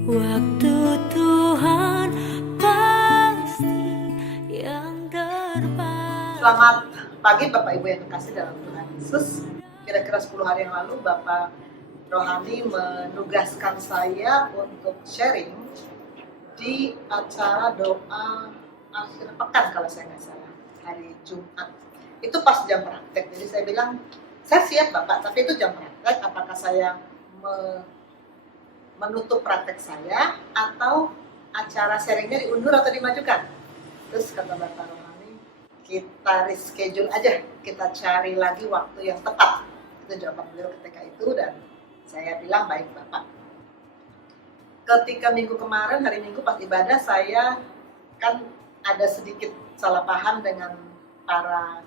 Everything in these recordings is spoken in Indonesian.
Waktu Tuhan pasti yang terbaik. Selamat pagi Bapak Ibu yang terkasih dalam Tuhan Yesus. Kira-kira 10 hari yang lalu Bapak Rohani menugaskan saya untuk sharing di acara doa akhir pekan kalau saya nggak salah, hari Jumat. Itu pas jam praktek, jadi saya bilang, saya siap Bapak, tapi itu jam praktek, apakah saya menutup praktek saya atau acara sharingnya diundur atau dimajukan? Terus kata Bapak Rohani, kita reschedule aja, kita cari lagi waktu yang tepat. Itu jawaban beliau ketika itu, dan saya bilang baik Bapak. Ketika minggu kemarin, hari Minggu pas ibadah, saya kan ada sedikit salah paham dengan para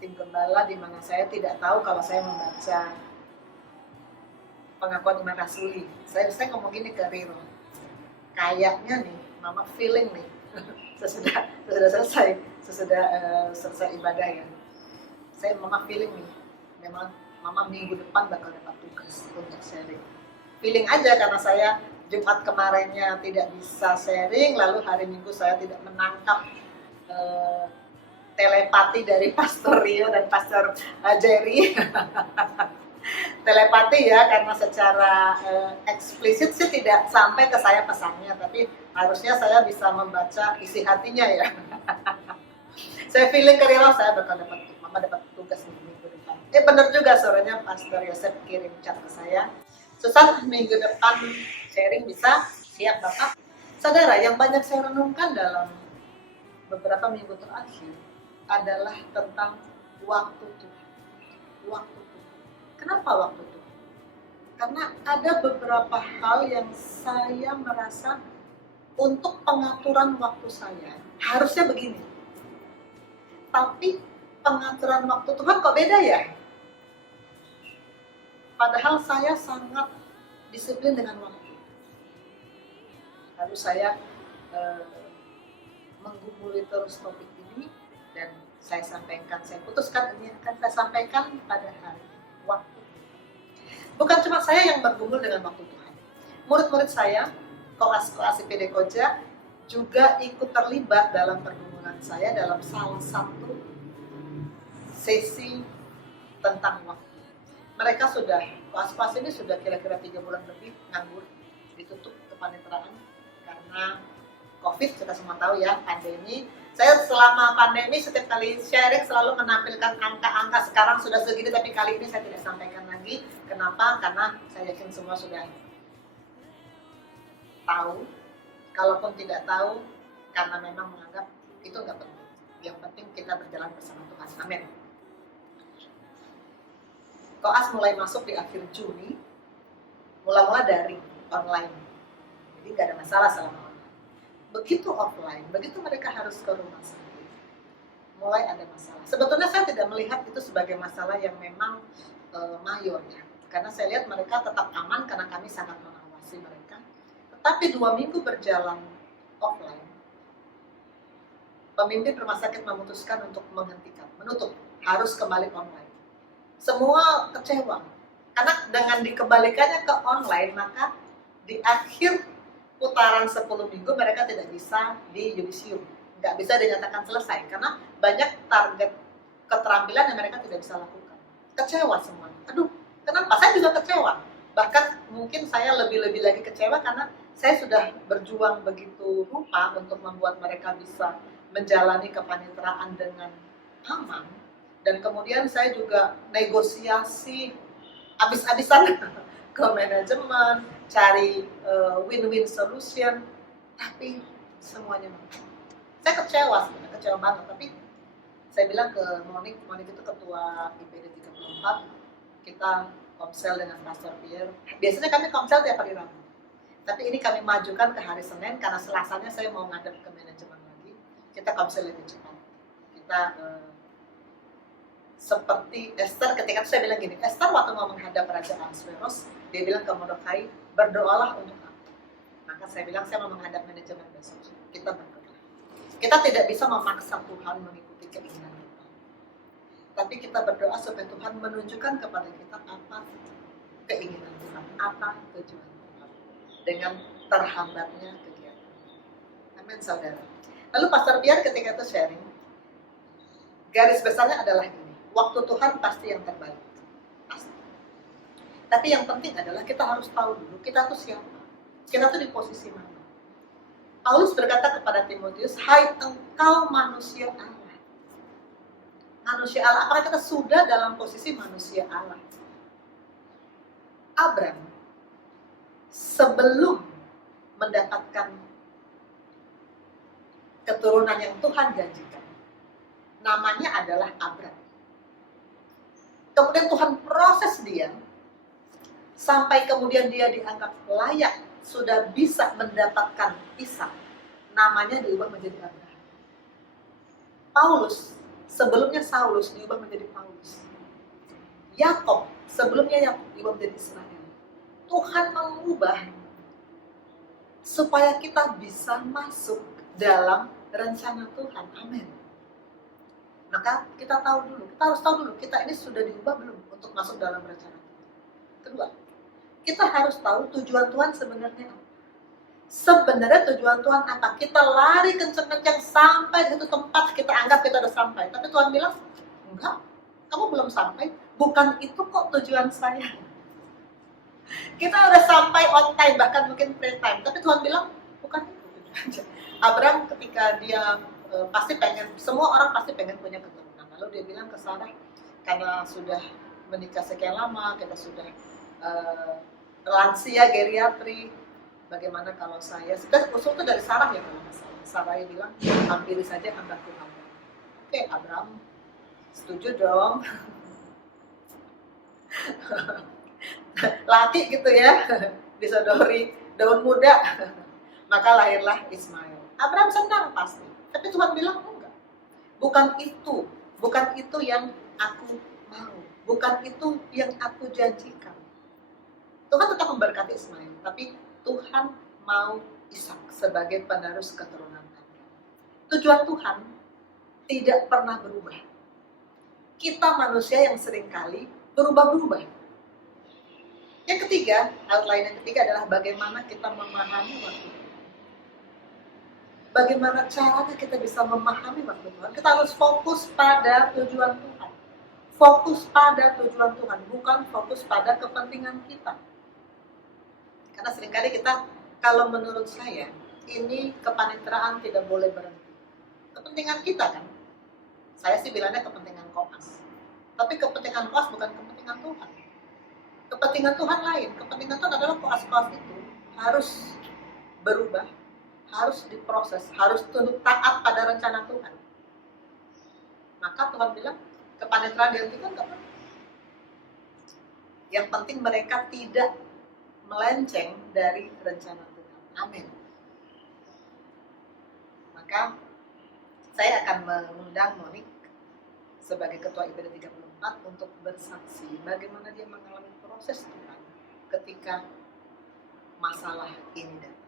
tim gembala, di mana saya tidak tahu kalau saya membaca pengakuan iman rasuli. Saya ngomong gini ke Riro, kayaknya nih, Mama feeling nih, sesudah selesai ibadah ya, Mama feeling nih, memang Mama minggu depan bakal dapat tugas untuk sharing. Feeling aja, karena saya Jumat kemarinnya tidak bisa sharing, lalu hari Minggu saya tidak menangkap telepati dari Pastor Rio dan Pastor Jerry. Telepati ya, karena secara eksplisit sih tidak sampai ke saya pesannya, tapi harusnya saya bisa membaca isi hatinya ya. Saya feeling ke Riro, saya bakal Mama dapat tugas minggu depan. Benar juga, sorenya Pastor Yosef kirim chat ke saya, Susan minggu depan sharing bisa, siap Bapak. Saudara, yang banyak saya renungkan dalam beberapa minggu terakhir adalah tentang waktu Tuhan. Waktu Tuhan. Kenapa waktu Tuhan? Karena ada beberapa hal yang saya merasa untuk pengaturan waktu saya harusnya begini. Tapi pengaturan waktu Tuhan kok beda ya? Padahal saya sangat disiplin dengan waktu. Lalu saya menggumuli terus topik ini, dan saya putuskan ini akan saya sampaikan pada hari waktu. Bukan cuma saya yang bergumul dengan waktu Tuhan. Murid-murid saya, kelas IPD Koja, juga ikut terlibat dalam pergumulan saya dalam salah satu sesi tentang waktu. Mereka kelas ini sudah kira-kira 3 bulan lebih nganggur, ditutup kepaniteraan karena COVID, kita semua tahu ya, pandemi. Saya selama pandemi setiap kali sharing selalu menampilkan angka-angka, sekarang sudah segini, tapi kali ini saya tidak sampaikan lagi. Kenapa? Karena saya yakin semua sudah tahu. Kalaupun tidak tahu, karena memang menganggap itu nggak penting. Yang penting kita berjalan bersama Tuhan. Amin. Koas mulai masuk di akhir Juni, mula-mula dari online. Jadi nggak ada masalah selama online. Begitu offline, begitu mereka harus ke rumah sakit, mulai ada masalah. Sebetulnya saya tidak melihat itu sebagai masalah yang memang mayor ya, karena saya lihat mereka tetap aman karena kami sangat mengawasi mereka. Tetapi 2 minggu berjalan offline, pemimpin rumah sakit memutuskan untuk menutup, harus kembali online. Semua kecewa, karena dengan dikembalikannya ke online, maka di akhir putaran 10 minggu mereka tidak bisa di yudisium, nggak bisa dinyatakan selesai, karena banyak target keterampilan yang mereka tidak bisa lakukan. Kecewa semua. Aduh, kenapa? Saya juga kecewa. Bahkan mungkin saya lebih lagi kecewa karena saya sudah berjuang begitu rupa untuk membuat mereka bisa menjalani kepaniteraan dengan aman. Dan kemudian saya juga negosiasi habis-habisan ke manajemen, cari win-win solution, tapi semuanya menang. Saya kecewa banget, tapi saya bilang ke Monik itu ketua IPD 34, kita komsel dengan Pastor Pierre. Biasanya kami komsel tiap hari Rabu, tapi ini kami majukan ke hari Senin karena Selasanya saya mau ngadep ke manajemen lagi. Kita komsel lebih cepat. Kita seperti Esther, ketika itu saya bilang gini, Esther waktu mau menghadap Raja Ahasveros, dia bilang ke Mordekai, berdoalah untuk aku. Maka saya bilang, saya mau menghadap manajemen besok, kita berdoa. Kita tidak bisa memaksa Tuhan mengikuti keinginan kita, tapi kita berdoa supaya Tuhan menunjukkan kepada kita apa keinginan Tuhan, apa tujuan Tuhan. dengan terhambatnya kegiatan. Amin, saudara. Lalu Pastor Pierre ketika itu sharing, garis besarnya adalah ini, waktu Tuhan pasti yang terbaik. Pasti. Tapi yang penting adalah kita harus tahu dulu, kita tuh siapa? Kita tuh di posisi mana? Paulus berkata kepada Timotius, hai engkau manusia Allah. Manusia Allah, apakah kita sudah dalam posisi manusia Allah? Abram, sebelum mendapatkan keturunan yang Tuhan janjikan, namanya adalah Abram. Kemudian Tuhan proses dia, sampai kemudian dia dianggap layak, sudah bisa mendapatkan Ishak, namanya diubah menjadi Abraham. Paulus, sebelumnya Saulus diubah menjadi Paulus. Yakob, sebelumnya Yakob diubah menjadi Israel. Tuhan mengubah supaya kita bisa masuk dalam rencana Tuhan. Amin. Maka kita tahu dulu, kita harus tahu dulu, kita ini sudah diubah belum untuk masuk dalam rencana Tuhan. Kedua, kita harus tahu tujuan Tuhan sebenarnya apa. Sebenarnya tujuan Tuhan apa? Kita lari kencang-kencang sampai di satu tempat, kita anggap kita udah sampai. Tapi Tuhan bilang, enggak, kamu belum sampai. Bukan itu kok tujuan saya. Kita udah sampai on time, bahkan mungkin pre-time. Tapi Tuhan bilang, bukan itu tujuannya. Abraham ketika dia pasti pengen, semua orang pasti pengen punya keturunan. Lalu dia bilang ke Sarah, karena sudah menikah sekian lama, kita sudah lansia, geriatri, bagaimana kalau saya, usul itu dari Sarah ya kalau nggak salah. Sarah bilang, ambil saja hambaku Abraham. Oke, Abraham setuju dong. Laki gitu ya, disodori daun muda. Maka lahirlah Ismail. Abraham senang pasti, tapi Tuhan bilang enggak. Bukan itu yang aku mau, bukan itu yang aku janjikan. Tuhan tetap memberkati Ismail, tapi Tuhan mau Ishak sebagai penerus keturunan Abraham. Tujuan Tuhan tidak pernah berubah. Kita manusia yang seringkali berubah-berubah. Yang ketiga, outline yang ketiga adalah bagaimana kita memahami waktu Tuhan. Bagaimana caranya kita bisa memahami waktu Tuhan? Kita harus fokus pada tujuan Tuhan. Fokus pada tujuan Tuhan, bukan fokus pada kepentingan kita. Karena seringkali kita, kalau menurut saya, ini kepanitraan tidak boleh berhenti. Kepentingan kita kan, saya sih bilangnya kepentingan koas. Tapi kepentingan koas bukan kepentingan Tuhan. Kepentingan Tuhan lain. Kepentingan Tuhan adalah koas-koas itu harus berubah, harus diproses, harus tunduk taat pada rencana Tuhan. Maka Tuhan bilang, kepanitraan dihentikan nggak apa-apa. Yang penting mereka tidak melenceng dari rencana Tuhan. Amin. Maka saya akan mengundang Monik sebagai Ketua IPD 34 untuk bersaksi bagaimana dia mengalami proses Tuhan ketika masalah ini datang.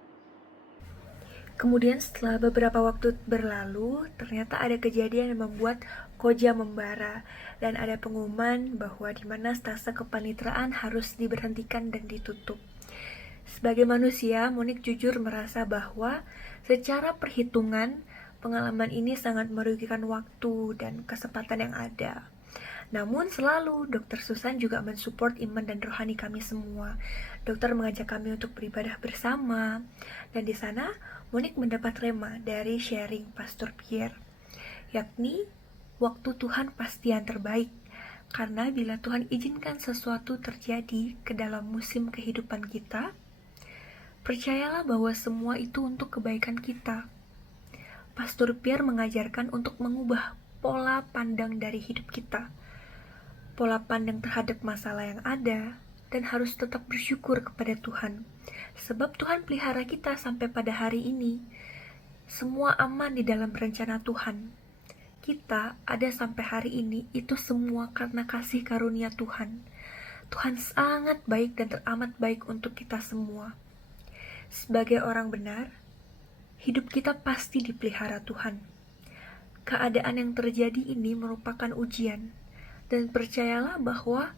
Kemudian setelah beberapa waktu berlalu, ternyata ada kejadian yang membuat Koja membara dan ada pengumuman bahwa di mana stase kepanitraan harus diberhentikan dan ditutup. Sebagai manusia, Monik jujur merasa bahwa secara perhitungan pengalaman ini sangat merugikan waktu dan kesempatan yang ada. Namun selalu Dr. Susan juga mensupport iman dan rohani kami semua. Dokter mengajak kami untuk beribadah bersama, dan di sana Monik mendapat rema dari sharing Pastor Pierre, yakni waktu Tuhan pasti yang terbaik. Karena bila Tuhan izinkan sesuatu terjadi ke dalam musim kehidupan kita, percayalah bahwa semua itu untuk kebaikan kita. Pastor Pierre mengajarkan untuk mengubah pola pandang dari hidup kita. Pola pandang terhadap masalah yang ada, dan harus tetap bersyukur kepada Tuhan. Sebab Tuhan pelihara kita sampai pada hari ini. Semua aman di dalam rencana Tuhan. Kita ada sampai hari ini, itu semua karena kasih karunia Tuhan. Tuhan sangat baik dan teramat baik untuk kita semua. Sebagai orang benar, hidup kita pasti dipelihara Tuhan. Keadaan yang terjadi ini merupakan ujian. Dan percayalah bahwa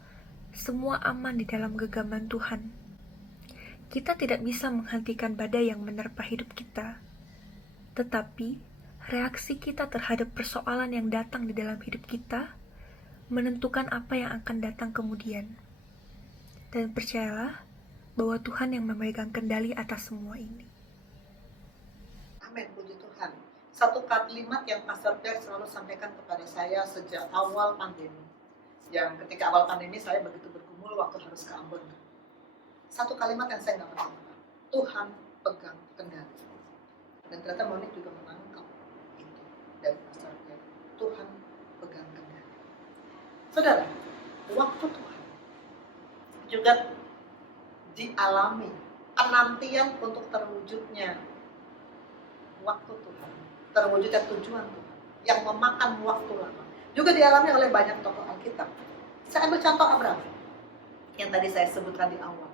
semua aman di dalam genggaman Tuhan. Kita tidak bisa menghentikan badai yang menerpa hidup kita, tetapi reaksi kita terhadap persoalan yang datang di dalam hidup kita menentukan apa yang akan datang kemudian. Dan percayalah bahwa Tuhan yang memegang kendali atas semua ini. Amin, puji Tuhan. Satu kalimat yang Pastor Pierre selalu sampaikan kepada saya sejak awal pandemi. Yang ketika awal pandemi saya begitu bergumul waktu harus ke Ambon. Satu kalimat yang saya nggak pernah lupa. Tuhan pegang kendali. Dan ternyata Monik juga menangkap itu dari Pastor Pierre. Tuhan pegang kendali. Saudara, waktu Tuhan juga dialami penantian untuk terwujudnya waktu Tuhan, terwujudnya tujuan Tuhan yang memakan waktu lama, juga dialami oleh banyak tokoh Alkitab. Saya ambil contoh Abraham yang tadi saya sebutkan di awal.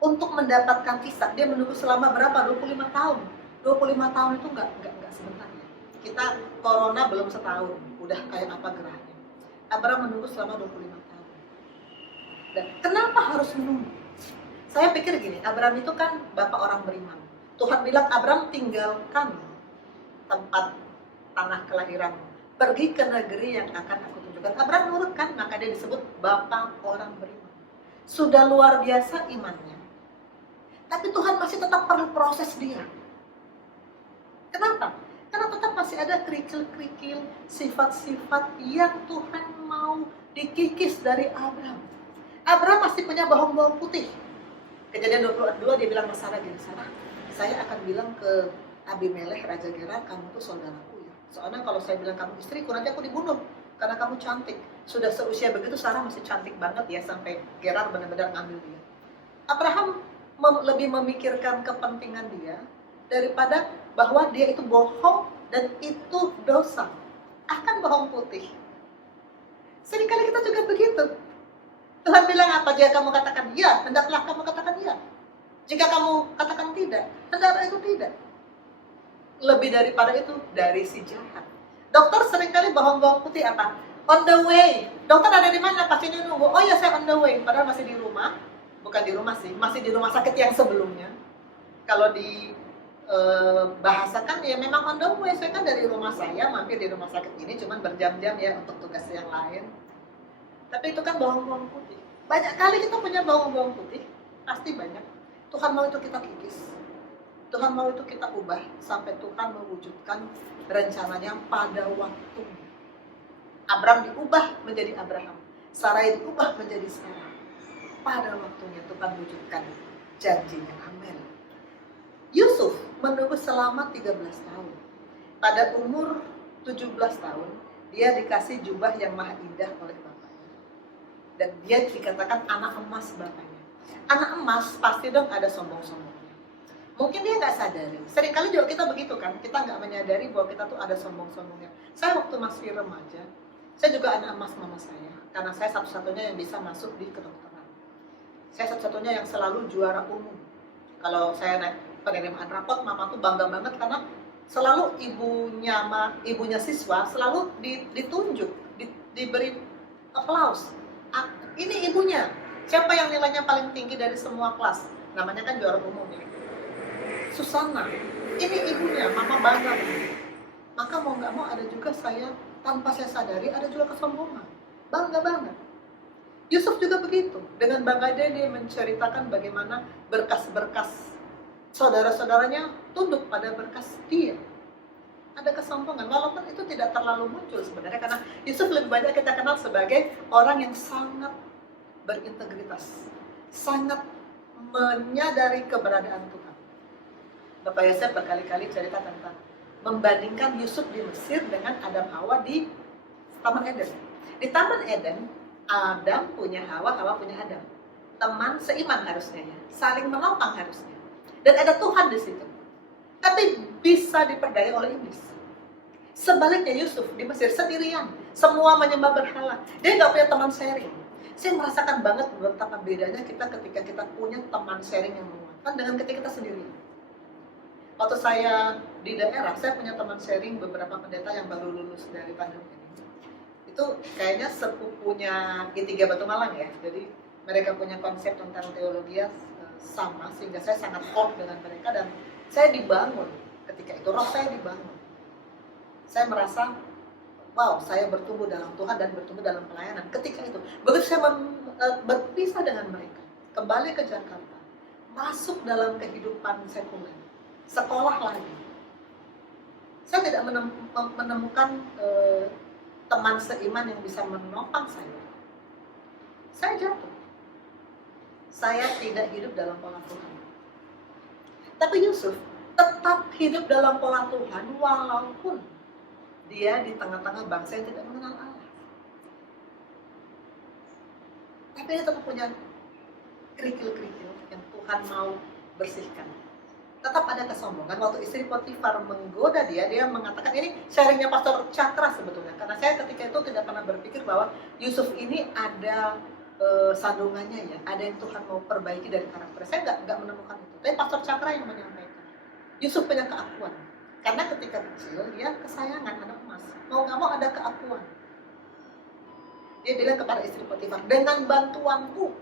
Untuk mendapatkan Ishak, dia menunggu selama berapa? 25 tahun. 25 tahun itu enggak sebentar ya. Kita corona belum setahun, udah kayak apa gerahnya. Abraham menunggu selama 25 tahun. Dan kenapa harus menunggu? Saya pikir gini, Abraham itu kan bapak orang beriman. Tuhan bilang, Abraham tinggalkan tempat tanah kelahiran, pergi ke negeri yang akan aku tunjukkan. Abraham nurut kan, maka dia disebut bapak orang beriman. Sudah luar biasa imannya. Tapi Tuhan masih tetap perlu proses dia. Kenapa? Karena tetap masih ada kerikil-kerikil, sifat-sifat yang Tuhan mau dikikis dari Abraham. Abraham masih punya bawang-bawang putih. Kejadian 22 dia bilang ke Sarah gini, Sarah, saya akan bilang ke Abimelekh, Raja Gerar, kamu tuh saudaraku ya. Soalnya kalau saya bilang kamu istriku, nanti aku dibunuh. Karena kamu cantik. Sudah seusia begitu, Sarah masih cantik banget ya, sampai Gerar benar-benar ngambil dia. Abraham lebih memikirkan kepentingan dia, daripada bahwa dia itu bohong dan itu dosa. Akan bawang putih. Seringkali kita juga begitu. Tuhan bilang apa? Jika kamu katakan ya, hendaklah kamu katakan ya. Jika kamu katakan tidak, hendaklah itu tidak. Lebih daripada itu, dari si jahat. Dokter seringkali bawang-bawang putih apa? On the way. Dokter ada di mana? Pasiennya nunggu. Oh ya, saya on the way. Padahal masih di rumah. Bukan di rumah sih, masih di rumah sakit yang sebelumnya. Kalau di bahasakan ya memang on the way. Saya kan dari rumah saya mampir di rumah sakit ini cuman berjam-jam ya untuk tugas yang lain. Tapi itu kan bawang-bawang putih. Banyak kali kita punya bawang-bawang putih, pasti banyak. Tuhan mau itu kita kikis. Tuhan mau itu kita ubah sampai Tuhan mewujudkan rencananya pada waktu. Abraham diubah menjadi Abraham. Sarai diubah menjadi Sarah. Pada waktunya Tuhan wujudkan janjinya. Amin. Yusuf menunggu selama 13 tahun. Pada umur 17 tahun, dia dikasih jubah yang maha indah oleh bapaknya. Dan dia dikatakan anak emas bapaknya. Anak emas pasti dong ada sombong-sombongnya. Mungkin dia nggak sadari. Seringkali juga kita begitu kan, kita nggak menyadari bahwa kita tuh ada sombong-sombongnya. Saya waktu masih remaja, saya juga anak emas mama saya. Karena saya satu-satunya yang bisa masuk di kedokteran. Saya satu-satunya yang selalu juara umum. Kalau saya naik penerimaan rapot, mama tuh bangga banget karena selalu ibunya siswa selalu ditunjuk, diberi applause. Ini ibunya. Siapa yang nilainya paling tinggi dari semua kelas? Namanya kan juara umum ya. Susana. Ini ibunya, mama bangga. Maka mau nggak mau ada juga saya, tanpa saya sadari ada juga kesombongan. Bangga banget. Yusuf juga begitu. Dengan bangganya dia menceritakan bagaimana berkas-berkas saudara-saudaranya tunduk pada berkas dia. Ada kesombongan, walaupun itu tidak terlalu muncul sebenarnya, karena Yusuf lebih banyak kita kenal sebagai orang yang sangat berintegritas, sangat menyadari keberadaan Tuhan. Bapak Yosef berkali-kali cerita tentang membandingkan Yusuf di Mesir dengan Adam Hawa di Taman Eden. Di Taman Eden, Adam punya Hawa, Hawa punya Adam. Teman seiman harusnya ya, saling menopang harusnya. Dan ada Tuhan di situ. Tapi bisa diperdaya oleh iblis. Sebaliknya Yusuf di Mesir sendirian, semua menyembah berhala. Dia nggak punya teman sharing. Saya merasakan banget betapa bedanya kita ketika kita punya teman sharing yang menguatkan dengan ketika kita sendirian. Waktu saya di daerah, saya punya teman sharing beberapa pendeta yang baru lulus dari Bandung ini. Itu kayaknya sepupunya I3 Batu Malang ya. Jadi mereka punya konsep tentang teologi sama sehingga saya sangat klop dengan mereka dan saya dibangun ketika itu, roh saya dibangun. Saya merasa wow, saya bertumbuh dalam Tuhan dan bertumbuh dalam pelayanan. Ketika itu, begitu saya berpisah dengan mereka, kembali ke Jakarta, masuk dalam kehidupan sekuler, sekolah lagi. Saya tidak menemukan teman seiman yang bisa menopang saya. Saya jatuh. Saya tidak hidup dalam pola Tuhan. Tapi Yusuf tetap hidup dalam pola Tuhan walaupun dia di tengah-tengah bangsa yang tidak mengenal Allah. Tapi dia tetap punya kerikil-kerikil yang Tuhan mau bersihkan. Tetap ada kesombongan. Waktu istri Potifar menggoda dia mengatakan, ini sharingnya Pastor Cakra sebetulnya. Karena saya ketika itu tidak pernah berpikir bahwa Yusuf ini ada sandungannya ya. Ada yang Tuhan mau perbaiki dari karakter. Saya nggak menemukan itu. Tapi Pastor Cakra yang menyampaikan. Yusuf punya keakuan. Karena ketika kecil dia kesayangan anak emas. Mau nggak mau ada keakuan. Dia bilang kepada istri Potifar, dengan bantuanku,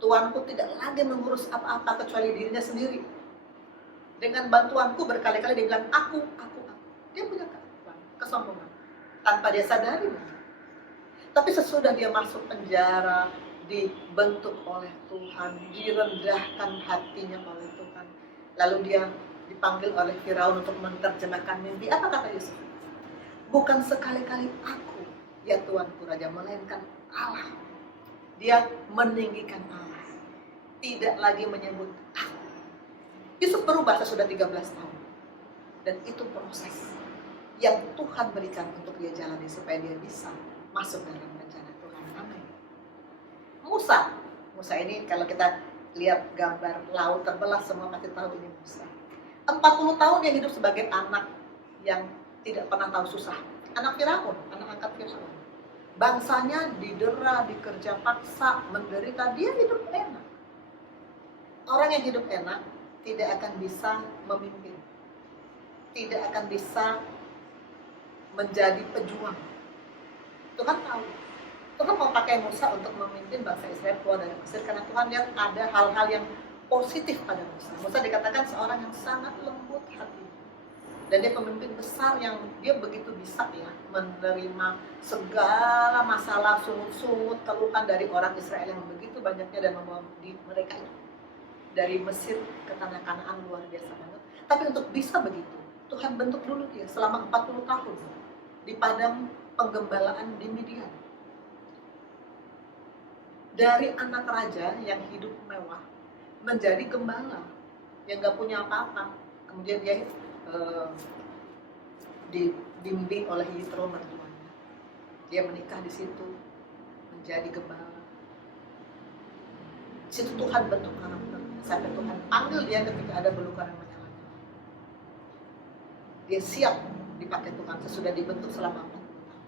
tuanku tidak lagi mengurus apa-apa kecuali dirinya sendiri. Dengan bantuanku berkali-kali dia bilang aku. Dia punya keakuan, kesombongan. Tanpa dia sadari. Tapi sesudah dia masuk penjara, dibentuk oleh Tuhan, direndahkan hatinya oleh Tuhan. Lalu dia dipanggil oleh Firaun untuk menerjemahkan mimpi. Apa kata Yusuf? Bukan sekali-kali aku, ya Tuanku Raja, melainkan Allah. Dia meninggikan Allah. Tidak lagi menyebut aku. Yusuf berubah sesudah 13 tahun. Dan itu proses yang Tuhan berikan untuk dia jalani supaya dia bisa masuk dalam rencana Tuhan. Amin. Musa ini kalau kita lihat gambar laut terbelah, semua pasti tahu ini Musa. 40 tahun dia hidup sebagai anak yang tidak pernah tahu susah. Anak Firaun, anak angkat Firaun. Bangsanya didera, dikerja paksa, menderita, dia hidup enak. Orang yang hidup enak tidak akan bisa memimpin. Tidak akan bisa menjadi pejuang. Tuhan tahu. Tuhan mau pakai Musa untuk memimpin bangsa Israel keluar dari Mesir karena Tuhan lihat ada hal-hal yang positif pada Musa. Musa dikatakan seorang yang sangat lembut hati. Dan dia pemimpin besar yang dia begitu bisa ya menerima segala masalah, sungut-sungut, keluhan dari orang Israel yang begitu banyaknya dan membawa mereka itu dari Mesir ke tanah Kanaan luar biasa banget. Tapi untuk bisa begitu, Tuhan bentuk dulu dia selama 40 tahun di padang penggembalaan di Midian. Dari anak raja yang hidup mewah menjadi gembala yang gak punya apa-apa. Kemudian dia dibimbing oleh Yitro mertuanya. Dia menikah di situ menjadi gembala. Di situ Tuhan bentuk karakternya sampai Tuhan panggil dia ketika ada belukar yang menyala-nyala. Dia siap dipakai Tuhan sesudah dibentuk selama 40 tahun.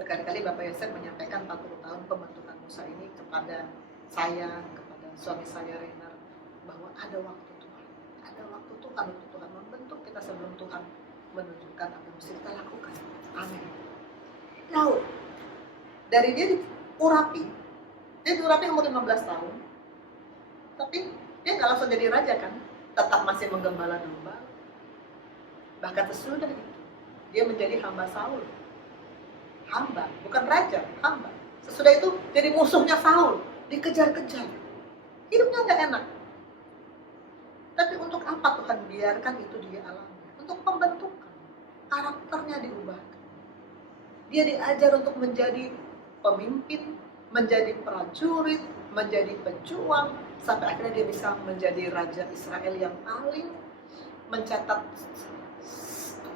Berkali-kali Bapak Yosef menyampaikan 40 tahun pembentukan Musa ini kepada saya, kepada suami saya Renar, bahwa ada waktu Tuhan. Ada waktu Tuhan untuk Tuhan membentuk kita sebelum Tuhan menunjukkan apa yang mesti kita lakukan. Amin. Lalu, dari dia diurapi. Dia diurapi umur 15 tahun. Tapi dia nggak langsung jadi raja kan. Tetap masih menggembala domba. Bahkan sesudah itu, dia menjadi hamba Saul. Hamba, bukan raja, hamba. Sesudah itu jadi musuhnya Saul, dikejar-kejar. Hidupnya nggak enak. Tapi untuk apa Tuhan biarkan itu dia alami? Untuk pembentukan, karakternya diubahkan. Dia diajar untuk menjadi pemimpin, menjadi prajurit, menjadi pejuang, sampai akhirnya dia bisa menjadi raja Israel yang paling mencatat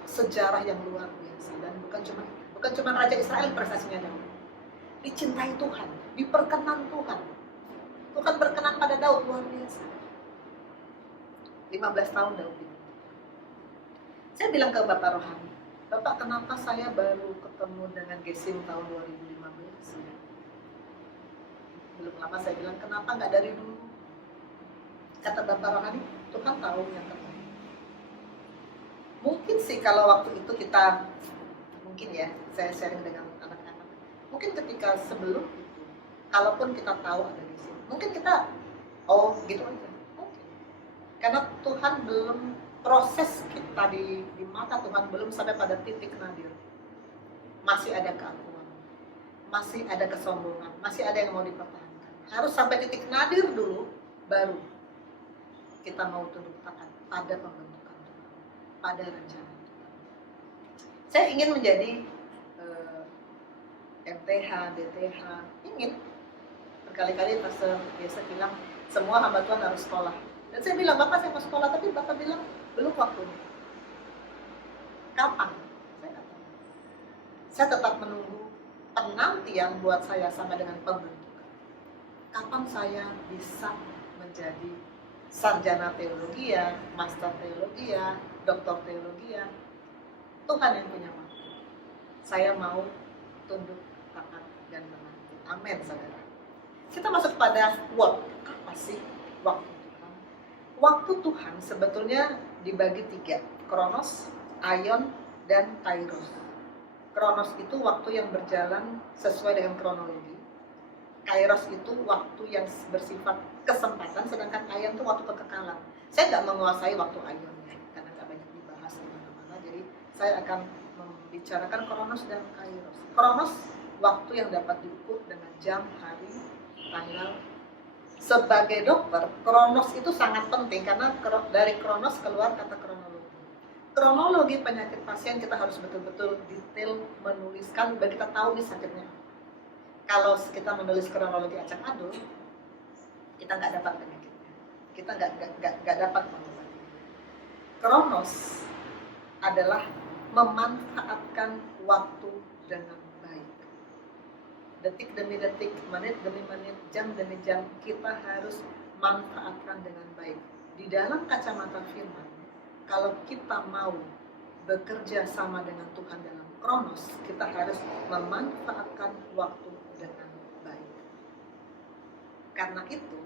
sejarah yang luar biasa. Dan bukan cuma raja Israel prestasinya Daud. Dicintai Tuhan, diperkenan Tuhan. Tuhan berkenan pada Daud luar biasa. 15 tahun Daud itu. Saya bilang ke Bapak Rohani, Bapak kenapa saya baru ketemu dengan Gesim tahun 2015? Belum lama saya bilang, kenapa nggak dari dulu? Kata Bapak Rohani, Tuhan tahu yang terbaik. Mungkin sih kalau waktu itu kita, mungkin ya, saya sharing dengan anak-anak, mungkin ketika sebelum itu, kalaupun kita tahu ada Gesim, Mungkin kita, oh gitu aja. Mungkin. Karena Tuhan belum, proses kita di mata Tuhan belum sampai pada titik nadir. Masih ada keakuan, masih ada kesombongan, masih ada yang mau dipertahankan. Harus sampai titik nadir dulu, baru kita mau tunduk taat pada pembentukan Tuhan, pada rencana Tuhan. Saya ingin menjadi MTH, DTH, ingin. Berkali-kali pastor biasa bilang, semua hamba Tuhan harus sekolah. Dan saya bilang, Bapak saya mau sekolah, tapi Bapak bilang, belum waktunya. Kapan? Saya nggak tahu. Saya tetap menunggu penantian buat saya sama dengan pembentukan. Kapan saya bisa menjadi sarjana teologi ya, master teologi ya, doktor teologi ya. Tuhan yang punya waktu. Saya mau tunduk taat dan menanti. Amin, saudara. Kita masuk pada what. Apa sih waktu Tuhan? Waktu Tuhan sebetulnya dibagi 3. Kronos, aion, dan kairos. Kronos itu waktu yang berjalan sesuai dengan kronologi. Kairos itu waktu yang bersifat kesempatan, sedangkan aion itu waktu kekekalan. Saya nggak menguasai waktu aion ya, karena nggak banyak dibahas di mana-mana. Jadi saya akan membicarakan kronos dan kairos. Kronos waktu yang dapat diukur dengan jam, hari, tanggal. Sebagai dokter, kronos itu sangat penting karena dari kronos keluar kata kronologi. Kronologi penyakit pasien kita harus betul-betul detail menuliskan biar kita tahu nih sakitnya. Kalau kita menulis kronologi acak adul, kita nggak dapat penyakitnya. Kita nggak dapat mengobati. Kronos adalah memanfaatkan waktu dengan baik. Detik demi detik, menit demi menit, jam demi jam, kita harus manfaatkan dengan baik. Di dalam kacamata firman, kalau kita mau bekerja sama dengan Tuhan dalam kronos, kita harus memanfaatkan waktu dengan baik. Karena itu,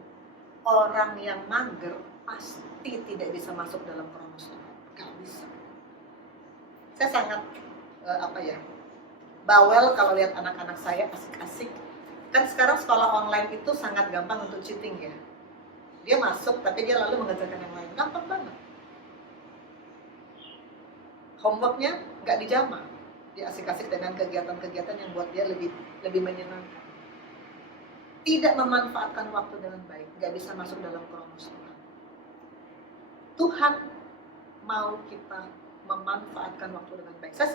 orang yang mager pasti tidak bisa masuk dalam kronos Tuhan. Gak bisa. Saya sangat bawel kalau lihat anak-anak saya asik-asik. Kan sekarang sekolah online itu sangat gampang untuk cheating ya. Dia masuk tapi dia lalu mengerjakan yang lain. Gampang banget. Homeworknya nggak dijamah. Dia asik-asik dengan kegiatan-kegiatan yang buat dia lebih menyenangkan. Tidak memanfaatkan waktu dengan baik, nggak bisa masuk dalam kronos Tuhan. Tuhan mau kita memanfaatkan waktu dengan baik. Saya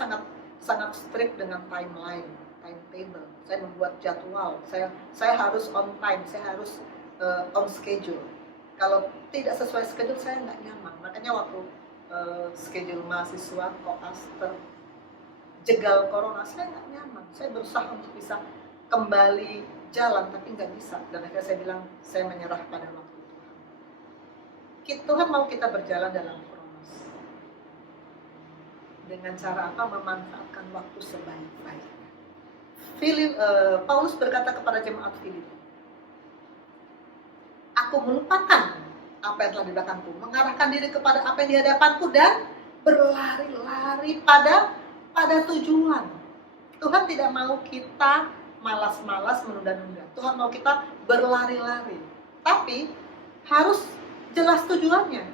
sangat strict dengan timeline, timetable. Saya membuat jadwal. Saya harus on time, saya harus on schedule. Kalau tidak sesuai schedule saya nggak nyaman. Makanya waktu schedule mahasiswa koas terjegal corona, saya nggak nyaman. Saya berusaha untuk bisa kembali jalan, tapi nggak bisa. Dan akhirnya saya bilang, saya menyerah pada waktu Tuhan. Tuhan mau kita berjalan dalam kronos. Dengan cara apa? Memanfaatkan waktu sebaik-baiknya. Paulus berkata kepada jemaat Filipi, aku melupakan apa yang telah di belakangku, mengarahkan diri kepada apa yang di hadapanku dan berlari-lari pada tujuan. Tuhan tidak mau kita malas-malas menunda-nunda. Tuhan mau kita berlari-lari. Tapi harus jelas tujuannya.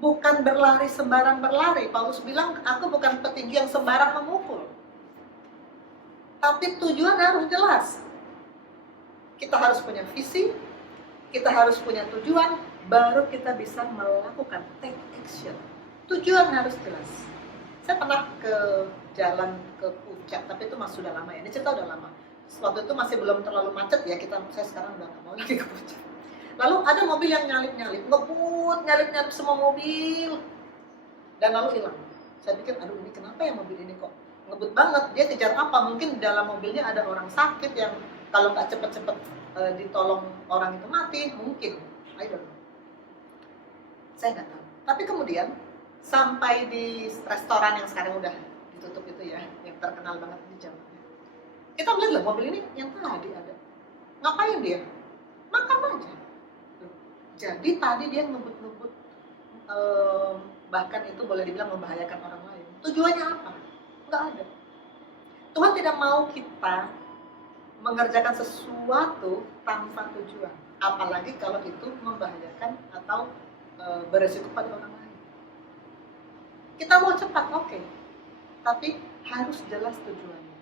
Bukan berlari sembarang berlari. Paulus bilang, aku bukan petinju yang sembarang memukul. Tapi tujuan harus jelas. Kita harus punya visi, kita harus punya tujuan, baru kita bisa melakukan take action. Tujuan harus jelas. Saya pernah ke jalan ke puncak, tapi itu masih sudah lama ya. Ini cerita udah lama. Waktu itu masih belum terlalu macet ya. Saya sekarang udah nggak mau lagi ke puncak. Lalu ada mobil yang nyalip-nyalip, ngebut, nyalip-nyalip semua mobil, dan lalu hilang. Saya pikir, aduh ini kenapa ya mobil ini kok ngebut banget? Dia kejar apa? Mungkin di dalam mobilnya ada orang sakit yang kalau nggak cepet-cepet ditolong orang itu mati, mungkin. I don't know. Saya nggak tahu. Tapi kemudian sampai di restoran yang sekarang udah ditutup itu ya, yang terkenal banget di Jakarta. Kita melihat lah mobil ini yang tadi ada. Ngapain dia? Makan aja. Jadi tadi dia ngebut-ngebut, bahkan itu boleh dibilang membahayakan orang lain. Tujuannya apa? Nggak ada. Tuhan tidak mau kita mengerjakan sesuatu tanpa tujuan. apalagi kalau itu membahayakan atau beresiko pada orang lain. Kita mau cepat, oke, tapi harus jelas tujuannya.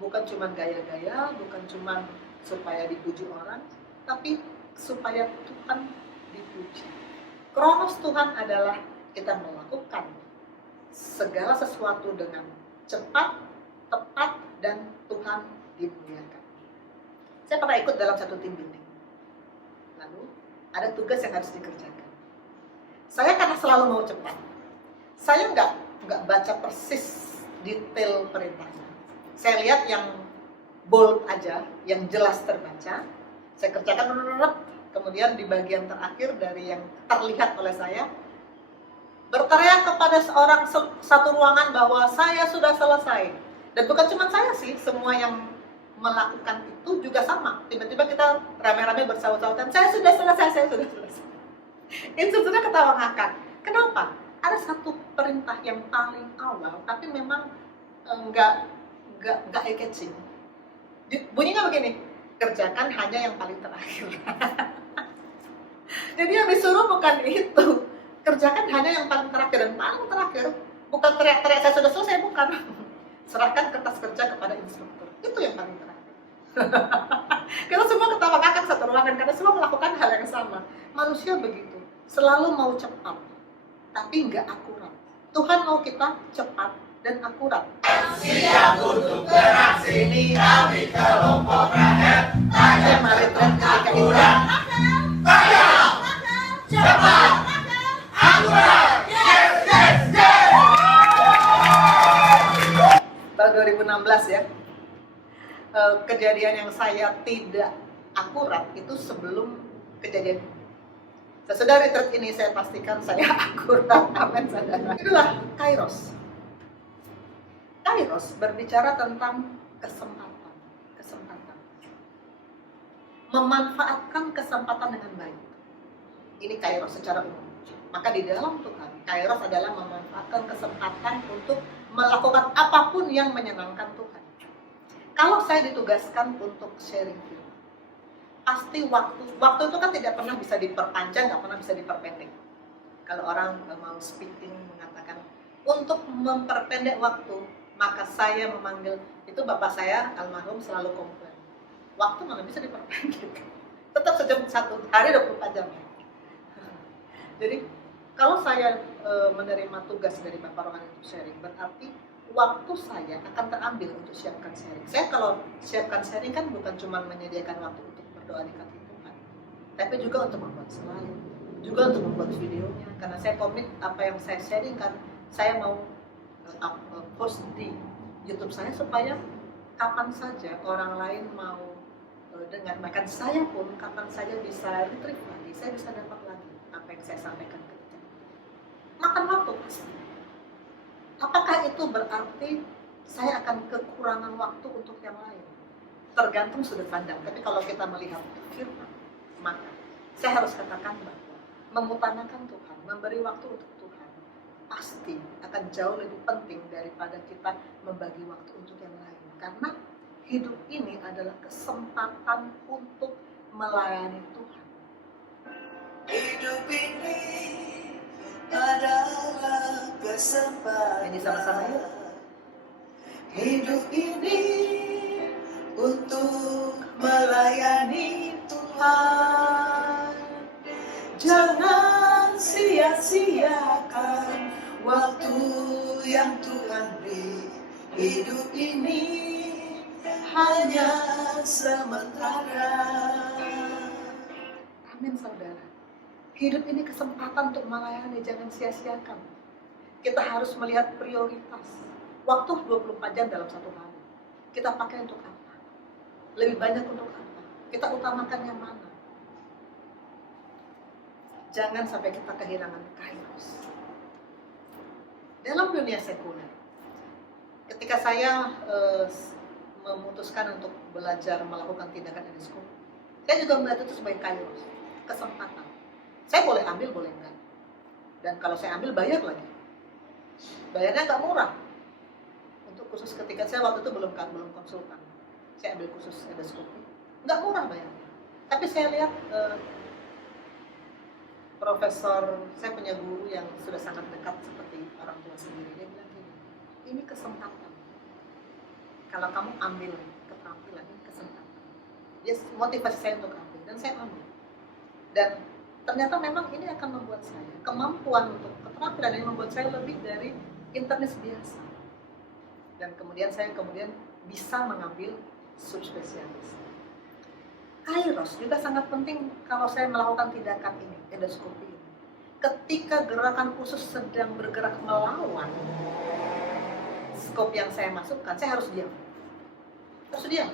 Bukan cuma gaya-gaya, bukan cuma supaya dipuji orang, tapi supaya Tuhan dipuji. Kronos Tuhan adalah kita melakukan segala sesuatu dengan cepat, tepat, dan Tuhan dimuliakan. Saya pernah ikut dalam satu tim building. Lalu ada tugas yang harus dikerjakan. Saya karena selalu mau cepat, saya nggak baca persis detail perintahnya. Saya lihat yang bold aja, yang jelas terbaca. Saya kerjakan, kemudian di bagian terakhir dari yang terlihat oleh saya, berteriak kepada satu ruangan bahwa saya sudah selesai. Dan bukan cuma saya sih, semua yang melakukan itu juga sama. Tiba-tiba kita rame-rame bersaut-sautan, saya sudah selesai. Instrukturnya ketawa ngakak. Kenapa? Ada satu perintah yang paling awal, tapi memang nggak eye-catching. Bunyinya begini, kerjakan hanya yang paling terakhir. Jadi yang disuruh bukan itu, kerjakan hanya yang paling terakhir. Dan paling terakhir bukan teriak-teriak saya sudah selesai, bukan. Serahkan kertas kerja kepada instruktur, itu yang paling terakhir. Kita semua ketawa ngakak satu ruangan karena semua melakukan hal yang sama. Manusia begitu, selalu mau cepat, tapi nggak akurat. Tuhan mau kita cepat dan akurat. Siap untuk beraksi, ini kami kelompok rakyat. Tema retret ketika itu Padam, cepat, akurat, yes, yes, yes. tahun 2016 ya. Kejadian yang saya tidak akurat itu sebelum kejadian ini. Sesudah retreat ini saya pastikan saya akurat. Amin saudara. Itulah Kairos. Kairos berbicara tentang kesempatan. Memanfaatkan kesempatan dengan baik. Ini Kairos secara umum. Maka di dalam Tuhan, Kairos adalah memanfaatkan kesempatan untuk melakukan apapun yang menyenangkan Tuhan. Kalau saya ditugaskan untuk sharing film, pasti waktu itu kan tidak pernah bisa diperpanjang, nggak pernah bisa diperpendek. Kalau orang mau speaking mengatakan untuk memperpendek waktu, maka saya memanggil, itu bapak saya almarhum selalu komplain, waktu mana bisa diperpendek, tetap sejam, satu hari 24 jam. Jadi kalau saya menerima tugas dari Bapak Rohani untuk sharing, berarti waktu saya akan terambil untuk siapkan sharing. Saya kalau siapkan sharing kan bukan cuma menyediakan waktu untuk berdoa di kaki Tuhan, tapi juga untuk membuat slide, juga untuk membuat videonya. Karena saya komit apa yang saya sharing kan, saya mau post di YouTube saya supaya kapan saja orang lain mau dengar, bahkan saya pun kapan saja bisa retrieve lagi, saya bisa dapat lagi apa yang saya sampaikan ke kita. Makan waktu pasti. Apakah itu berarti saya akan kekurangan waktu untuk yang lain? Tergantung sudut pandang. Tapi kalau kita melihat firman, maka saya harus katakan bahwa mengutamakan Tuhan, memberi waktu untuk Tuhan, pasti akan jauh lebih penting daripada kita membagi waktu untuk yang lain. Karena hidup ini adalah kesempatan untuk melayani Tuhan. Hidup ini adalah kesempatan. Ini sama-sama yuk. Hidup ini untuk melayani Tuhan. Jangan sia-siakan waktu yang Tuhan beri. Hidup ini hanya sementara. Amin saudara. Hidup ini kesempatan untuk melayani, jangan sia-siakan. Kita harus melihat prioritas. Waktu 24 jam dalam satu hari. Kita pakai untuk apa? Lebih banyak untuk apa? Kita utamakan yang mana? Jangan sampai kita kehilangan Kairos. Dalam dunia sekuler, ketika saya memutuskan untuk belajar melakukan tindakan endoskopi, saya juga melihat itu sebagai Kairos, kesempatan. Saya boleh ambil, boleh enggak. Dan kalau saya ambil, bayar lagi. Bayarnya nggak murah. Untuk khusus ketika saya waktu itu belum konsultan, saya ambil khusus endoskopi, nggak murah bayarnya. Tapi saya lihat profesor, saya punya guru yang sudah sangat dekat seperti orang tua sendiri. Dia bilang gini, ini kesempatan. Kalau kamu ambil keterampilan, ini kesempatan. Dia motivasi saya untuk ambil, dan saya ambil. Dan ternyata memang ini akan membuat saya, kemampuan untuk keterampilan ini membuat saya lebih dari internis biasa. Dan kemudian saya bisa mengambil subspesialis. Kairos juga sangat penting kalau saya melakukan tindakan ini, endoskopi ini. Ketika gerakan usus sedang bergerak melawan skop yang saya masukkan, saya harus diam. Harus diam.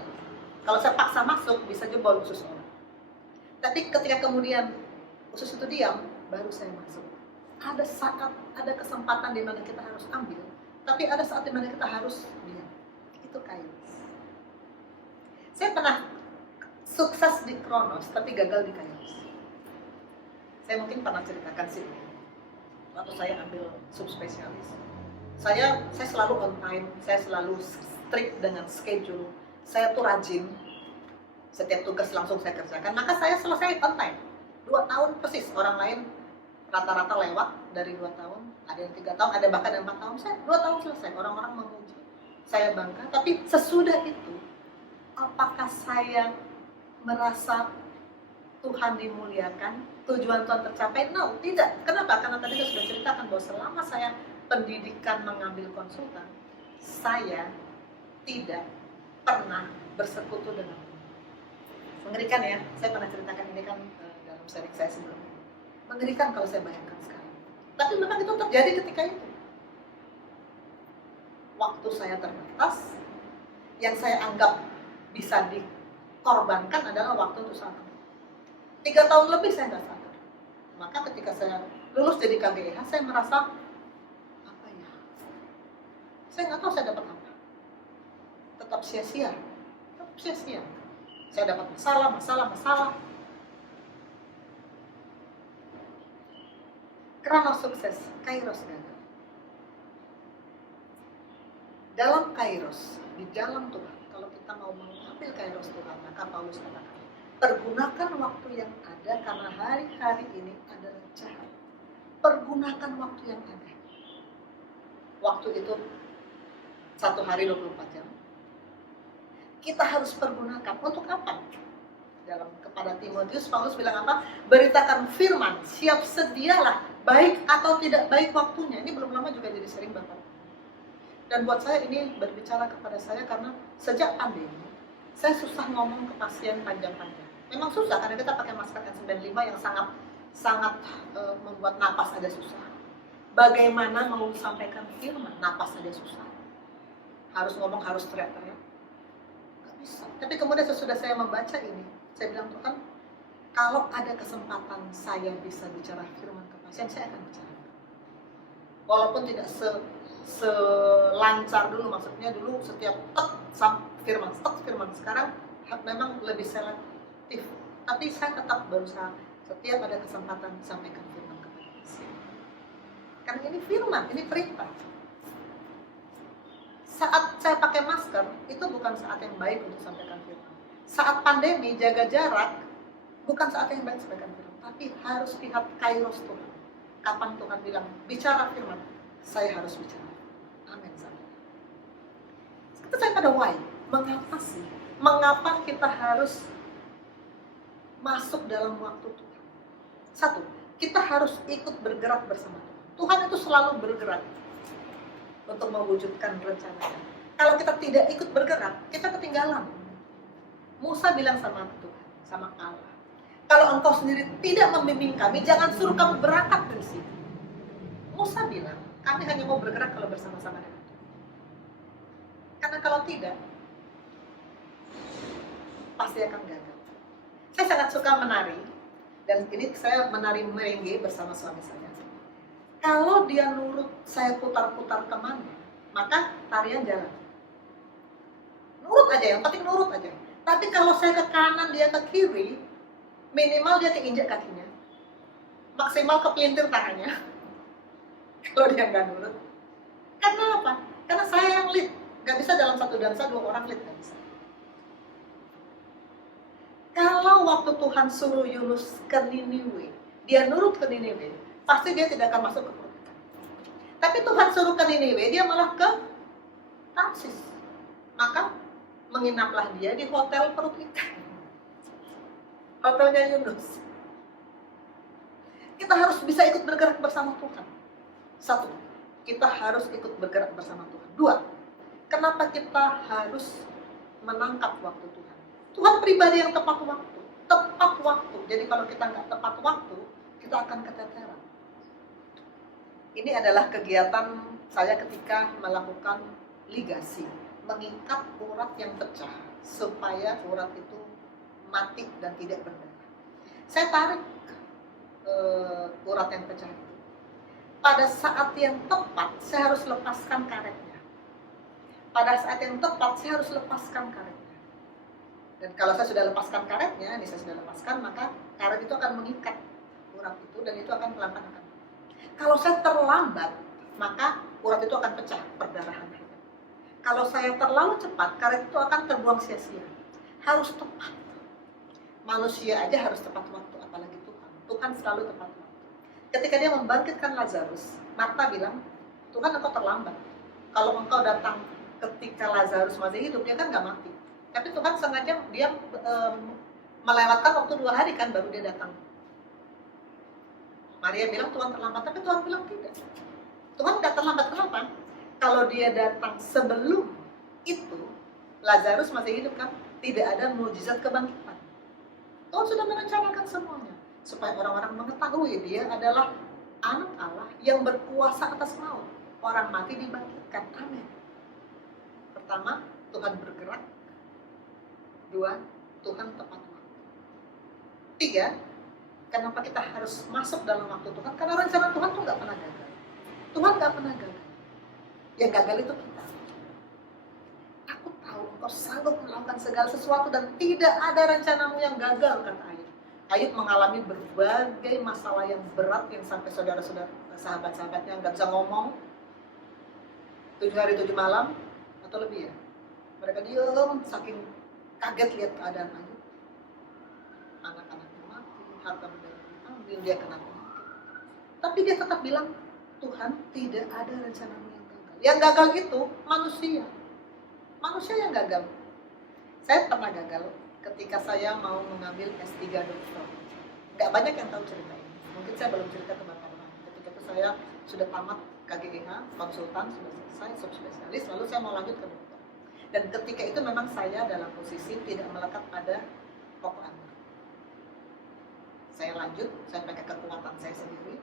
Kalau saya paksa masuk, bisa jebol usus orang. Tapi ketika kemudian usus itu diam, baru saya masuk. Ada saat, ada kesempatan di mana kita harus ambil, tapi ada saat di mana kita harus diam. Itu Kairos. Saya pernah sukses di Kronos, tapi gagal di Kairos. Saya mungkin pernah ceritakan sih, waktu saya ambil subspesialis. Saya selalu on time, saya selalu strict dengan schedule. Saya tuh rajin, setiap tugas langsung saya kerjakan. Maka saya selesai on time, 2 tahun persis. Orang lain rata-rata lewat dari 2 tahun, ada yang 3 tahun, ada bahkan yang 4 tahun. Saya 2 tahun selesai. Orang-orang memuji, saya bangga. Tapi sesudah itu, apakah saya merasa Tuhan dimuliakan, tujuan Tuhan tercapai? No, tidak. Kenapa? Karena tadi saya sudah ceritakan bahwa selama saya pendidikan mengambil konsultan, saya tidak pernah bersekutu dengan Tuhan. Mengerikan ya, saya pernah ceritakan ini kan dalam seri saya sebelumnya. Mengerikan kalau saya bayangkan sekarang. Tapi memang itu terjadi ketika itu. Waktu saya terbatas, yang saya anggap bisa dikorbankan adalah waktu untuk sadar. 3 tahun lebih saya nggak sadar. Maka ketika saya lulus jadi KGH, saya merasa apa ya? Saya nggak tahu saya dapat apa. Tetap sia-sia. Tetap sia-sia. Saya dapat masalah. Kronos sukses, Kairos gagal. Dalam Kairos, di dalam Tuhan, kalau kita mau mengambil Kairos Tuhan, maka Paulus katakan, pergunakan waktu yang ada karena hari-hari ini adalah jahat. Pergunakan waktu yang ada. Waktu itu 1 hari 24 jam. Kita harus pergunakan untuk apa? Kepada Timotius, Paulus bilang apa? Beritakan firman, siap sedialah, baik atau tidak baik waktunya. Ini belum lama juga jadi sering Bapak. Dan buat saya ini berbicara kepada saya karena sejak pandemi, saya susah ngomong ke pasien panjang-panjang. Memang susah karena kita pakai masker N95 yang sangat membuat napas ada susah. Bagaimana mau sampaikan firman, napas ada susah. Harus ngomong, harus teriak-teriak. Gak bisa. Tapi kemudian sesudah saya membaca ini, saya bilang, Tuhan, kalau ada kesempatan saya bisa bicara firman ke pasien, saya akan bicara. Walaupun tidak selancar dulu, maksudnya dulu setiap firman. Sekarang memang lebih selektif. Tapi saya tetap berusaha setiap ada kesempatan sampaikan firman kepada pasien. Karena ini firman, ini perintah. Saat saya pakai masker, itu bukan saat yang baik untuk sampaikan firman. Saat pandemi, jaga jarak, bukan saat yang baik sampaikan firman. Tapi harus lihat Kairos Tuhan. Kapan Tuhan bilang, bicara firman, saya harus bicara. Amin. Kita pada why. Mengapa sih? Mengapa kita harus masuk dalam waktu Tuhan? 1, kita harus ikut bergerak bersama Tuhan. Tuhan itu selalu bergerak untuk mewujudkan rencananya. Kalau kita tidak ikut bergerak, kita ketinggalan. Musa bilang sama Tuhan, sama Allah, kalau engkau sendiri tidak membimbing kami, jangan suruh kami berangkat dari sini. Musa bilang, kami hanya mau bergerak kalau bersama-sama dengan Tuhan. Karena kalau tidak, pasti akan gagal. Saya sangat suka menari, dan ini saya menari merengue bersama suami saya. Kalau dia nurut saya putar-putar kemana, maka tarian jalan. Nurut aja, yang penting nurut aja. Tapi kalau saya ke kanan, dia ke kiri, minimal dia keinjak kakinya, maksimal ke pelintir tangannya. Kalau dia nggak nurut. Karena apa? Karena saya yang lead. Nggak bisa dalam satu dansa 2 orang lead, nggak bisa. Kalau waktu Tuhan suruh Yunus ke Niniwe, dia nurut ke Niniwe, pasti dia tidak akan masuk ke perut ikan. Tapi Tuhan suruh ke Niniwe, dia malah ke Tarsis. Maka menginaplah dia di hotel perut ikan. Hotelnya Yunus. Kita harus bisa ikut bergerak bersama Tuhan. Satu, kita harus ikut bergerak bersama Tuhan. Dua, kenapa kita harus menangkap waktu Tuhan? Tuhan pribadi yang tepat waktu. Tepat waktu. Jadi kalau kita nggak tepat waktu, kita akan keteteran. Ini adalah kegiatan saya ketika melakukan ligasi. Mengikat urat yang pecah supaya urat itu mati dan tidak berdarah. Saya tarik urat yang pecah itu. Pada saat yang tepat, saya harus lepaskan karetnya. Pada saat yang tepat, saya harus lepaskan karetnya. Dan kalau saya sudah lepaskan karetnya, ini saya sudah lepaskan, maka karet itu akan mengikat urat itu dan itu akan pelan-pelan akan. Kalau saya terlambat, maka urat itu akan pecah, perdarahan. Kalau saya terlalu cepat, karet itu akan terbuang sia-sia. Harus tepat. Manusia aja harus tepat waktu, apalagi Tuhan. Tuhan selalu tepat waktu. Ketika dia membangkitkan Lazarus, Marta bilang, Tuhan engkau terlambat. Kalau engkau datang ketika Lazarus masih hidup, dia kan nggak mati. Tapi Tuhan sengaja dia melewatkan waktu 2 hari kan baru dia datang. Maria bilang Tuhan terlambat, tapi Tuhan bilang tidak. Tuhan nggak terlambat, kenapa? Kalau dia datang sebelum itu, Lazarus masih hidup kan? Tidak ada mujizat kebangkitan. Tuhan sudah merencanakan semuanya. Supaya orang-orang mengetahui dia adalah anak Allah yang berkuasa atas maut. Orang mati dibangkitkan. Amin. Pertama, Tuhan bergerak. 2, Tuhan tepat waktu. 3, kenapa kita harus masuk dalam waktu Tuhan? Karena rencana Tuhan tuh nggak pernah gagal. Tuhan nggak pernah gagal. Yang gagal itu kita. Aku tahu engkau sanggup melakukan segala sesuatu dan tidak ada rencanamu yang gagal, kata Ayub. Ayub mengalami berbagai masalah yang berat yang sampai saudara-saudara, sahabat-sahabatnya nggak bisa ngomong. 7 hari 7 malam atau lebih ya. Mereka diam saking kaget lihat keadaan Ayub. Anak-anaknya mati, harta benda diambil, dia kena penyakit. Tapi dia tetap bilang, Tuhan tidak ada rencanamu yang gagal. Yang gagal itu manusia. Manusia yang gagal. Saya pernah gagal ketika saya mau mengambil S3 dokter. Nggak banyak yang tahu cerita ini. Mungkin saya belum cerita ke Bapak-Bapak. Ketika itu saya sudah tamat KGIH, konsultan, sudah selesai, subspesialis, lalu saya mau lanjut ke dokter. Dan ketika itu memang saya dalam posisi tidak melekat pada pokok anak. Saya lanjut, saya pakai kekuatan saya sendiri.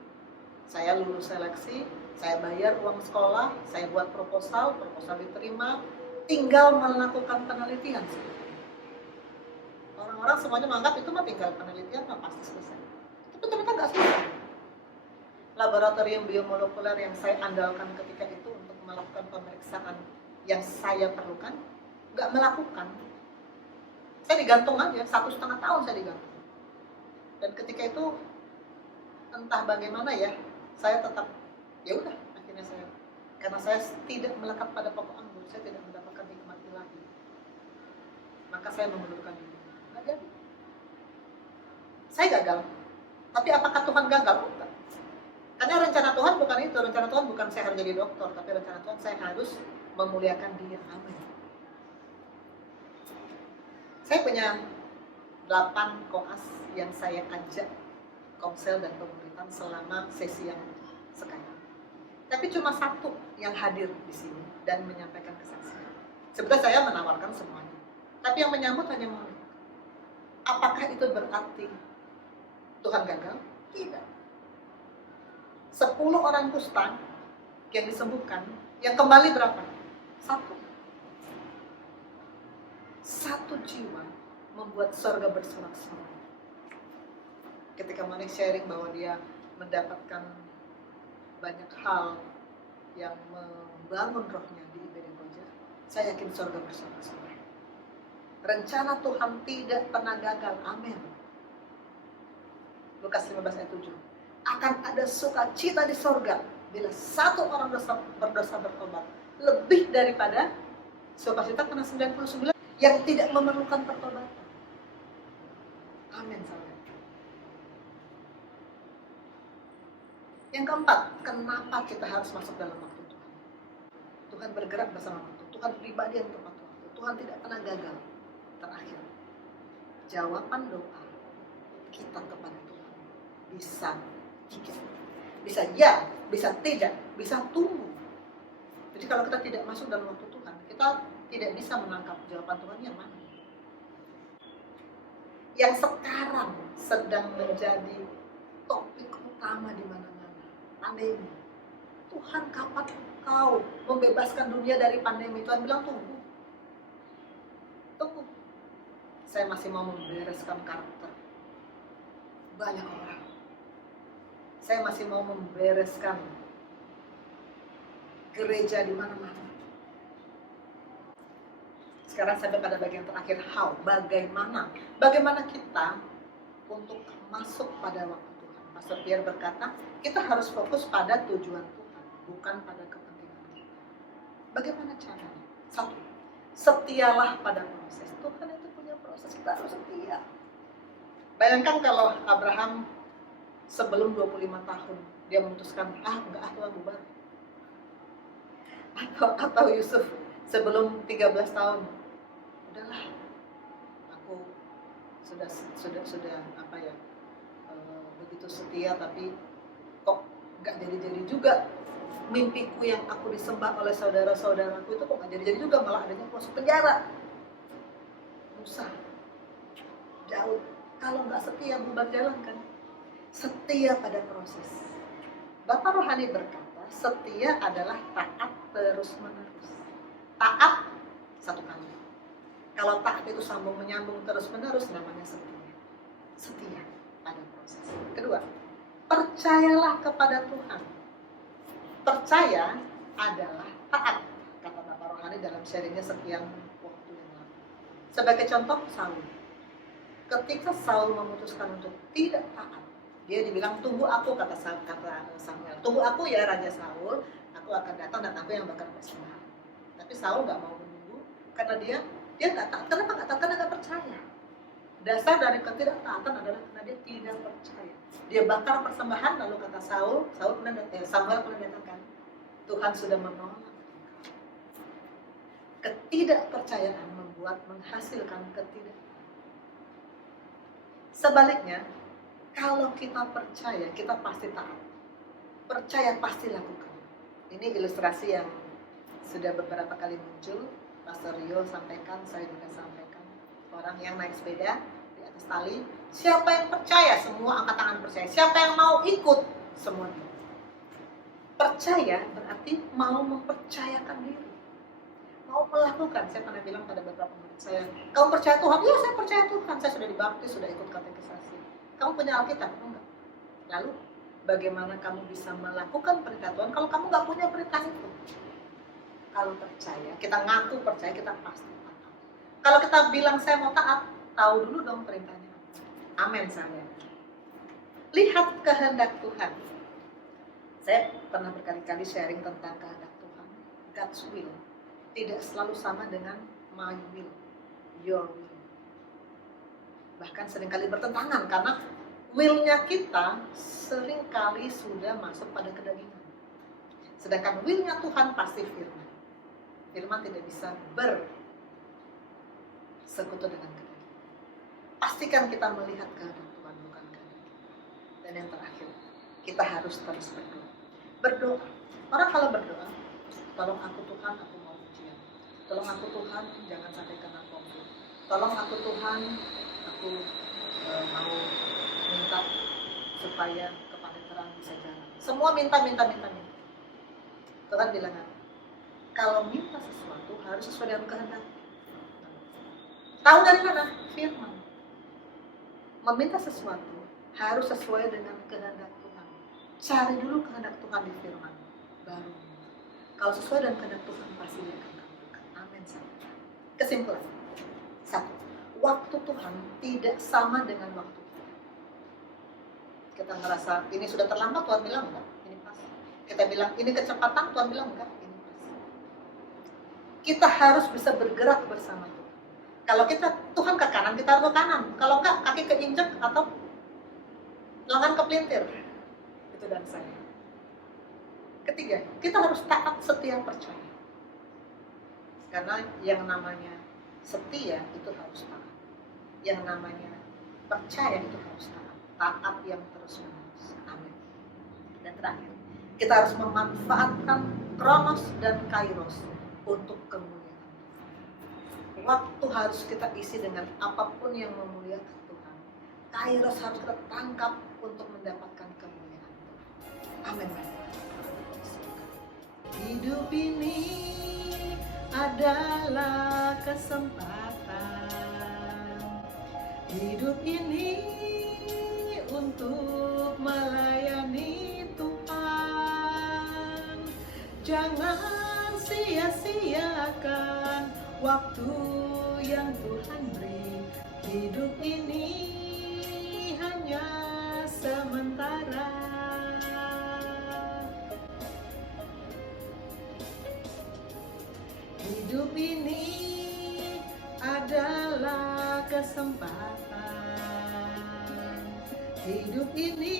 Saya lulus seleksi, saya bayar uang sekolah, saya buat proposal diterima, tinggal melakukan penelitian. Orang-orang semuanya menganggap itu mah tinggal penelitian mah pasti selesai. Tapi ternyata nggak selesai. Laboratorium biomolekuler yang saya andalkan ketika itu untuk melakukan pemeriksaan yang saya perlukan, nggak melakukan. Saya digantung aja, 1,5 tahun saya digantung. Dan ketika itu entah bagaimana ya, saya tetap ya udah akhirnya saya, karena saya tidak melekat pada pokok anggur, saya tidak mendapatkan hikmat ilahi, maka saya mengundurkan diri. Nggak jadi. Saya gagal. Tapi apakah Tuhan gagal? Enggak. Karena rencana Tuhan bukan itu. Rencana Tuhan bukan saya harus jadi dokter, tapi rencana Tuhan saya harus memuliakan Dia. Amin. Saya punya 8 koas yang saya ajak komsel dan pemerintahan selama sesi yang sekarang. Tapi cuma 1 yang hadir di sini dan menyampaikan kesaksian. Sebetulnya saya menawarkan semuanya, tapi yang menyambut hanya Monik. Apakah itu berarti Tuhan gagal? Tidak. 10 orang kusta yang disembuhkan, yang kembali berapa? 1. 1 jiwa membuat surga bersorak-sorai. Ketika Monik sharing bahwa dia mendapatkan banyak hal yang membangun rohnya di IPD Koja, saya yakin surga bersorak-sorai. Rencana Tuhan tidak pernah gagal. Amin. Lukas 15 ayat 7. Akan ada sukacita di surga bila 1 orang berdosa bertobat, lebih daripada sukacita karena 99 yang tidak memerlukan pertobatan. Amin saudara. Yang keempat, kenapa kita harus masuk dalam waktu Tuhan? Tuhan bergerak bersama waktu. Tuhan pribadi yang tepat waktu. Tuhan tidak pernah gagal. Terakhir, jawaban doa kita kepada Tuhan bisa tiga. Bisa ya, bisa tidak, bisa tunggu. Jadi kalau kita tidak masuk dalam waktu Tuhan, kita tidak bisa menangkap jawaban Tuhan yang mana. Yang sekarang sedang menjadi topik utama di mana-mana, pandemi. Tuhan, kapan Kau membebaskan dunia dari pandemi? Tuhan bilang tunggu. Tunggu. Saya masih mau membereskan karakter banyak orang. Saya masih mau membereskan gereja di mana-mana. Sekarang sampai pada bagian terakhir, how, bagaimana kita untuk masuk pada waktu Tuhan. Pastor Pierre berkata, kita harus fokus pada tujuan Tuhan, bukan pada kepentingan kita. Bagaimana caranya? Satu, setialah pada proses. Tuhan itu punya proses, kita harus setia. Bayangkan kalau Abraham sebelum 25 tahun, dia memutuskan, enggak, Tuhan bubar. Atau Yusuf sebelum 13 tahun, udahlah, aku sudah begitu setia, tapi kok nggak jadi juga. Mimpiku yang aku disembah oleh saudara-saudaraku itu kok nggak jadi juga, malah adanya masuk penjara. Musa, Daud, kalau nggak setia bubar jalan kan? Setia pada proses. Bapak rohani berkata, setia adalah taat terus-menerus. Taat satu kali. Kalau taat itu sambung menyambung terus-menerus, namanya setia. Setia pada proses. Kedua, percayalah kepada Tuhan. Percaya adalah taat, kata Bapak rohani dalam sharingnya sekian waktu yang lalu. Sebagai contoh, Saul. Ketika Saul memutuskan untuk tidak taat, dia dibilang, tunggu aku, kata Samuel. Tunggu aku ya Raja Saul, aku akan datang dan aku yang bakal persembahan. Tapi Saul gak mau menunggu, karena dia gak taat. Kenapa gak taat? Karena gak percaya. Dasar dari ketidaktaatan adalah karena dia tidak percaya. Dia bakar persembahan, lalu kata Samuel pernah datangkan, Tuhan sudah menolak. Ketidakpercayaan menghasilkan ketidaktaatan. Sebaliknya, kalau kita percaya, kita pasti taat. Percaya pasti lakukan. Ini ilustrasi yang sudah beberapa kali muncul. Pastor Rio sampaikan, saya juga sampaikan. Orang yang naik sepeda di atas tali, siapa yang percaya? Semua angkat tangan percaya. Siapa yang mau ikut? Semuanya. Percaya berarti mau mempercayakan diri. Mau melakukan. Saya pernah bilang pada beberapa murid saya, kamu percaya Tuhan? Iya, saya percaya Tuhan. Saya sudah dibaptis, sudah ikut katekisasi. Kamu punya Alkitab? Enggak. Lalu, bagaimana kamu bisa melakukan perintah Tuhan kalau kamu nggak punya perintah itu? Kalau percaya, kita ngaku percaya, kita pasti taat. Kalau kita bilang saya mau taat, tahu dulu dong perintahnya. Amin saya. Lihat kehendak Tuhan. Saya pernah berkali-kali sharing tentang kehendak Tuhan. God's will tidak selalu sama dengan my will, your will. Bahkan seringkali bertentangan karena will-nya kita seringkali sudah masuk pada kedagingan. Sedangkan will-nya Tuhan pasti firman. Firman tidak bisa bersekutu dengan kedagingan. Pastikan kita melihat kehendak Tuhan, bukan kehendak kita. Dan yang terakhir, kita harus terus berdoa. Berdoa. Orang kalau berdoa, tolong aku Tuhan, aku mau ujian. Tolong aku Tuhan, jangan sampai kena konflik. Tolong aku Tuhan, aku mau minta supaya kepaniteran bisa jalan. Semua minta. Tuhan bilang apa? Kalau minta sesuatu harus sesuai dengan kehendak. Tahu dari mana? Firman. Meminta sesuatu harus sesuai dengan kehendak Tuhan. Cari dulu kehendak Tuhan di firman. Baru. Kalau sesuai dengan kehendak Tuhan pasti dia akan kabulkan. Amin. Kesimpulan. 1. Waktu Tuhan tidak sama dengan waktu kita. Kita merasa ini sudah terlambat, Tuhan bilang enggak, ini pas. Kita bilang ini kecepatan, Tuhan bilang enggak, ini pas. Kita harus bisa bergerak bersama Tuhan. Kalau kita Tuhan ke kanan, kita harus ke kanan. Kalau enggak, kaki keinjek atau lengan kepelintir. Itu dari saya. Ketiga, kita harus taat, setia, percaya. Karena yang namanya setia itu harus taat. Yang namanya percaya itu harus taat. Taat yang terus-menerus. Amin. Dan terakhir, kita harus memanfaatkan Kronos dan Kairos untuk kemuliaan. Waktu harus kita isi dengan apapun yang memuliakan Tuhan. Kairos harus kita tangkap untuk mendapatkan kemuliaan Tuhan. Amin. Hidup ini adalah kesempatan. Hidup ini untuk melayani Tuhan. Jangan sia-siakan waktu yang Tuhan beri. Hidup ini hanya sementara. Hidup ini adalah kesempatan. Hidup ini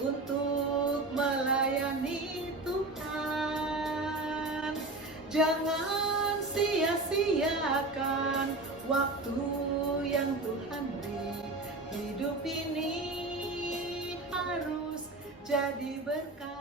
untuk melayani Tuhan. Jangan sia-siakan waktu yang Tuhan beri. Hidup ini harus jadi berkat.